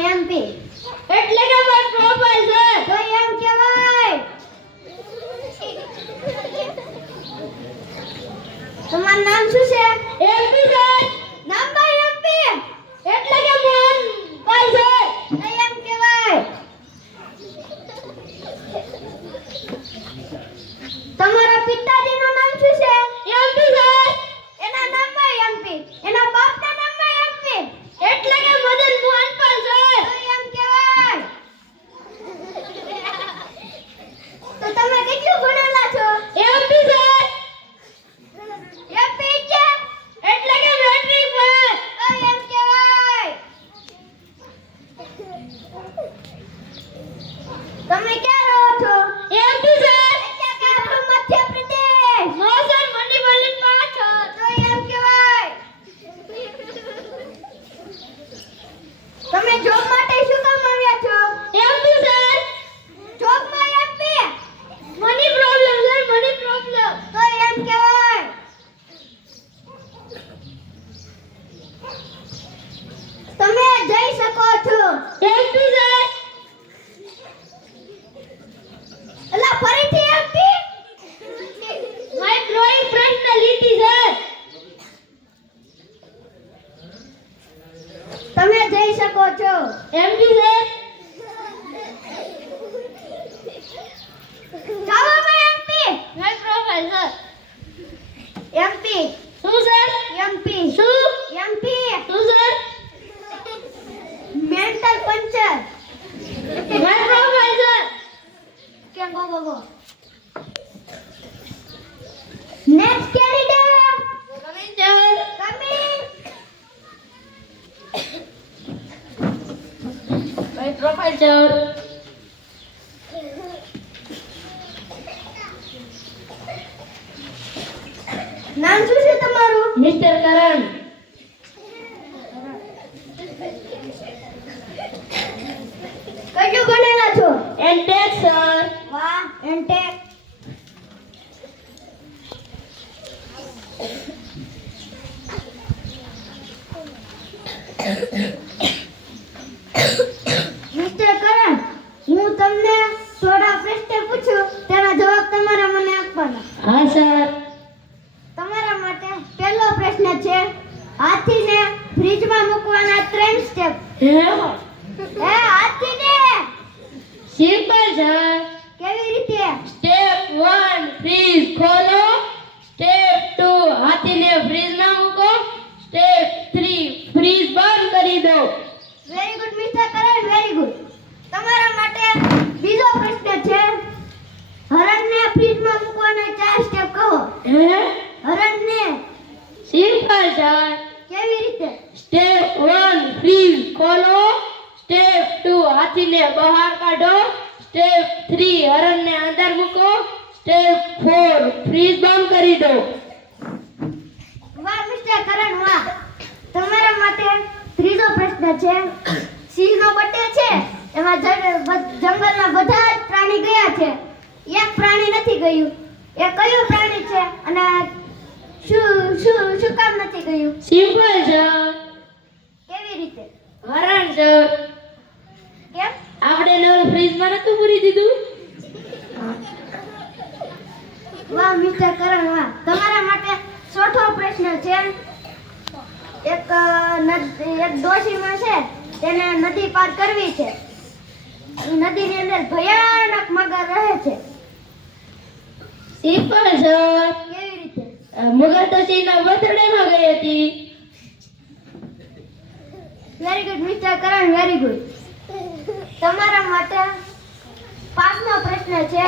I am big. તમે ક્યાં રહો છો એમપી સર એટલે કે આપણું મધ્યપ્રદેશ નો સર મંડી બિલ્ડિંગ પાછળ તો એમ કહેવાય તમે જોબ માટે શું કામ આવ્યા છો એમપી સર જોબમાં MP money problem sir money problem તો એમ કહેવાય તમે જઈ શકો છો એમપી સર એલા ફરીથી એમપી માય પ્રશ્ન લીધી સર તમે જઈ શકો છો. એમપી જાવામાં એમપી શું સર એમપી શું? એમપી શું સર મેન્ટલ પંચર કે ગો ગો ગો પ્રોફાઇલ નામ શું છે તમારું? મિસ્ટર કરણ. કયું ગણેલા છો? એન્ટેક સર વાહ એન્ટેક. મિસ્ટર કરણ હું તમને થોડા પ્રશ્ન પૂછું તેના જવાબ તમારે મને આપવાના હા સર. તમારા માટે પહેલો પ્રશ્ન છે હાથીને ફ્રીજમાં મૂકવાના ત્રણ સ્ટેપ હે હાથીને સિમ્પલ સર કેવી રીતે સ્ટેપ 1 ફ્રીજ ખોલો સ્ટેપ 2 હાથીને ફ્રીજમાં મૂકો સ્ટેપ 3 ફ્રીજ બંધ કરી દો very good mister Karan very good તમારા માટે બીજો પ્રશ્ન છે હરણને ફ્રીજમાં મૂકવાના ચાર સ્ટેપ કહો હે હરણને સર કેવી રીતે? સ્ટેપ 1 ફ્રી ખોલો. સ્ટેપ 2 હાથીને બહાર કાઢો. સ્ટેપ 3 હરણને અંદર મૂકો. સ્ટેપ 4 ફ્રીજ બંધ કરી દો. વાહ મિસ્ટર કરણ વાહ. તમારા માટે ત્રીજો પ્રશ્ન છે. સિંહનો બર્થડે છે. એમાં જંગ- જંગલના બધા જ પ્રાણી ગયા છે. એક પ્રાણી નથી ગયું. એ કયું પ્રાણી છે? અને શું શું શું કામ નથી ગયું સિમ્પલ સર કેવી રીતે? હરણ સર કેમ? આપણે નવું ફ્રીજમાં નતું પૂરી દીધું? વાહ મિસ્ટર કરણ વાહ. તમારા માટે ચોથો પ્રશ્ન છે. એક નદ- એક ડોશીમાં છે તેને નદી પાર કરવી છે. નદીની અંદર ભયાનક મગર રહે છે. સિમ્પલ સર કેવી રીતે મગર તો સિંહના બર્થડેમાં ગઈ હતી? Very good mister Karan very good તમારા માટે પાંચમો પ્રશ્ન છે.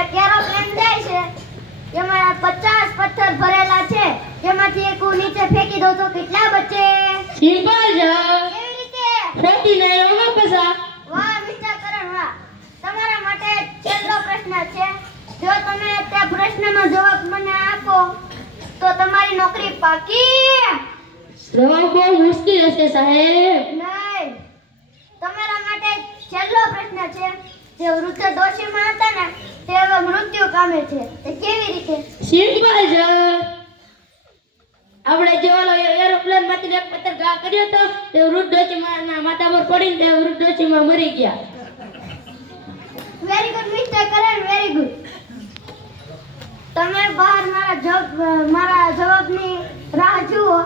એક એરોપ્લેન જાય છે? એમાં પચાસ પથ્થર ભરેલા છે. એમાંથી એક હું નીચે ફેંકી દઉં તો કેટલા બચે? સિમ્પલ સર કેવી રીતે? વાહ મિસ્ટર કરણ વાહ. તમારા માટે છેલ્લો પ્રશ્ન છે. જો તમે તે પ્રશ્નનો જવાબ મને આપો તો તમારી નોકરી પાકી? જવાબ બહુ મુશ્કેલ હશે સાહેબ. નહીં. તમારા માટે છેલ્લો પ્રશ્ન છે જે વૃદ્ધ દોશીમાં હતા ને તે હવે મૃત્યુ પામે છે. તે કેવી રીતે? સિમ્પલ છે. આપણે જે ઓલો એરોપ્લેનમાંથી એક પથ્થર ઘા કર્યો તો તે વૃદ્ધ ડોશીમાના માથા પર પડીને તે વૃદ્ધ ડોશીમા મરી ગયા. Very good mister Karan very good તમે બહાર મારા જવાબ મારા જવાબની રાહ જુઓ.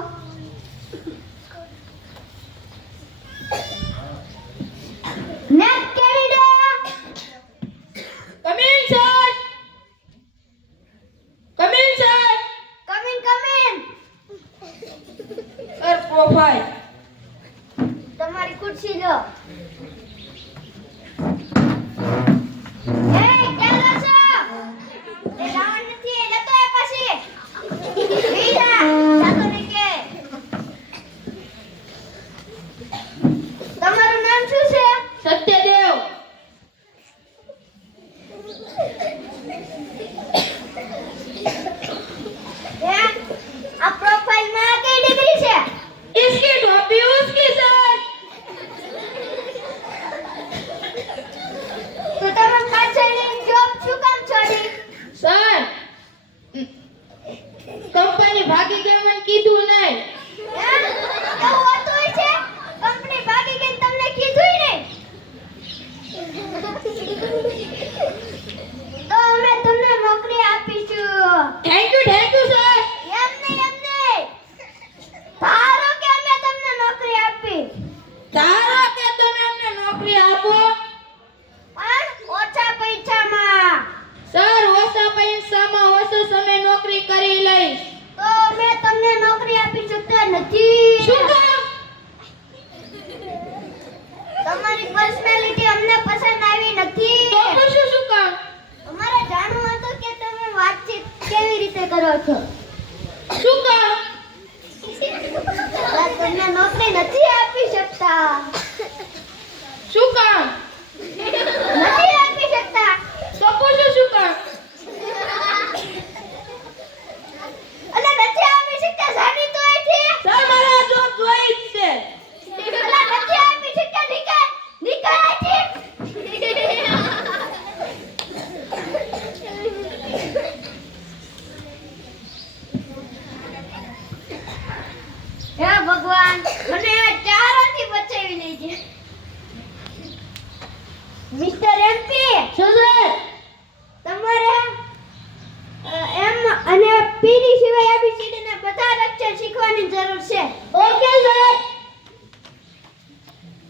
પી સિવાય એબીસીડી ના બધા અક્ષર શીખવાની જરૂર છે. Okay sir.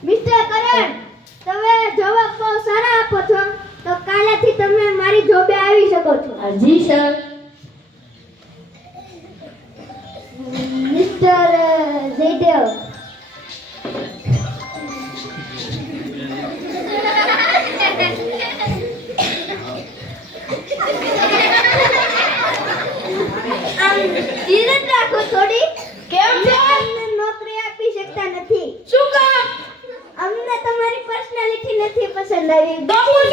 મિસ્ટર કરણ તમે જવાબ બહુ સારા આપો છો. તો કાલેથી તમે મારી જોબે આવી શકો છો. જી sir. Mister Jaydev. dá good.